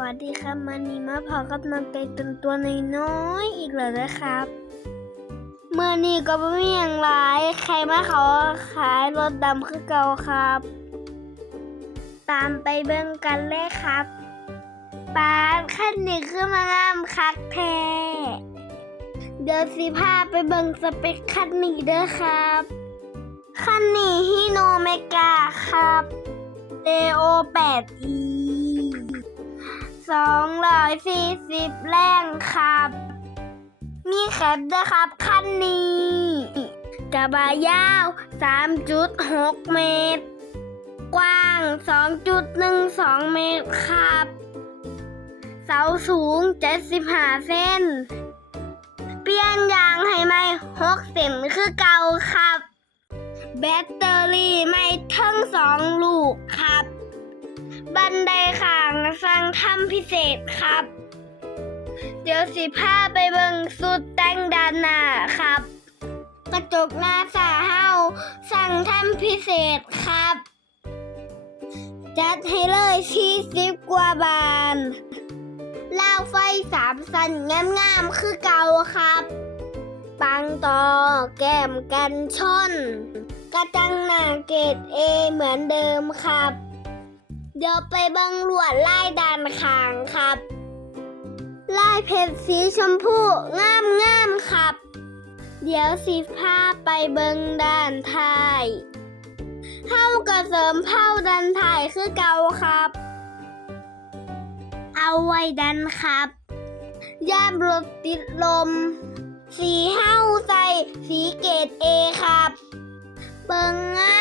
วัสดีครับมันนี่มาพอกับมันเป็นตัวตัน้อยๆอีกแล้วนะครับเมื่อนี่ก็ไม่มีอย่างไรใครมาเขาขายรถดำคือเก่าครับ ตามไปเบิ่งกันเลยครับปานขั้นนี้ขึ้นมางามคักแท้เดี๋ยวสิพาไปเบิ่งสเปคขั้นนี่เด้อครับขั้นนี้ฮิโนเมกาครับเลโอแปดี 240 แรงครับ มีแคปด้วยครับคันนี้กระบะยาว 3.6 เมตร กว้าง 2.12 เมตรครับ เสาสูง 75 เส้น เปลี่ยนยางให้ไม่6เส้นคือเก่าครับ แบตเตอรี่ไม่ทั้งสองลูกครับ บันไดครับางสั่งทำพิเศษครับ เดี๋ยวสิพาไปเบิ่งสุดแต่งดานหน้าครับ กระจกหน้าสาเฮาสั่งทำพิเศษครับ จัดให้เลยที่สิบกว่าบานลาไฟสามสันงามๆคือเก่าครับปังตอแก้มกันชน กระจังหน้าเกตเอเหมือนเดิมครับ เดี๋ยวไปเบังลวดไลายด้านขางครับ ไลายเพชรสีชมพูงามงามครับ เดี๋ยวสีผ้าไปเบิงด้านท้ายเท่ากับเสริมเผ้าด้านท้ายคือเก่าครับ เอาไว้ดันครับ ย่ามรถติดลม สีเห้าใส่สีเกตเอครับ เบิงง่า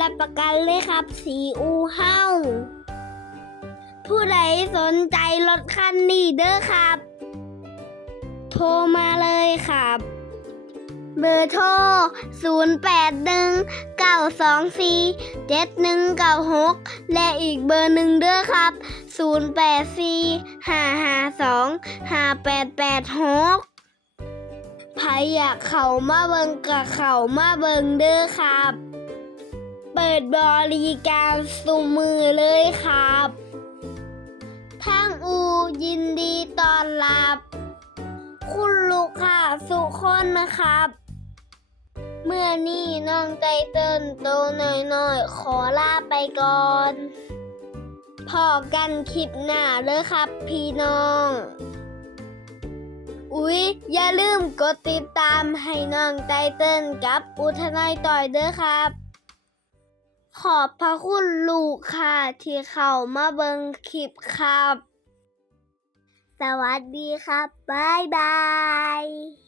รับประกันเลยครับ สีอูเฮ้าผู้ใดสนใจรถคันนี้เด้อครับ โทรมาเลยครับ เบอร์โทร 081 924 7196 และอีกเบอร์หนึ่งเด้อครับ 084 552 5886ใครอยากเข้ามาเบิงกับเข้ามาเบิงเด้อครับ เปิดบริการสุมือเลยครับ ทางอูยินดีต้อนรับ คุณลูกค้าสุกคนนะครับ เมื่อนี้น้องใจเติ้นโตหน่อยๆ ขอลาไปก่อนพอกันคลิปหน้าเลยครับพี่น้อง อุ๊ย อย่าลืมกดติดตามให้น้องไตเติ้ลกับอุทนายต่อยเด้อครับ ขอบพระคุณลูกค่ะ ที่เข้ามาเบิงคลิปครับ สวัสดีครับ บ๊ายบาย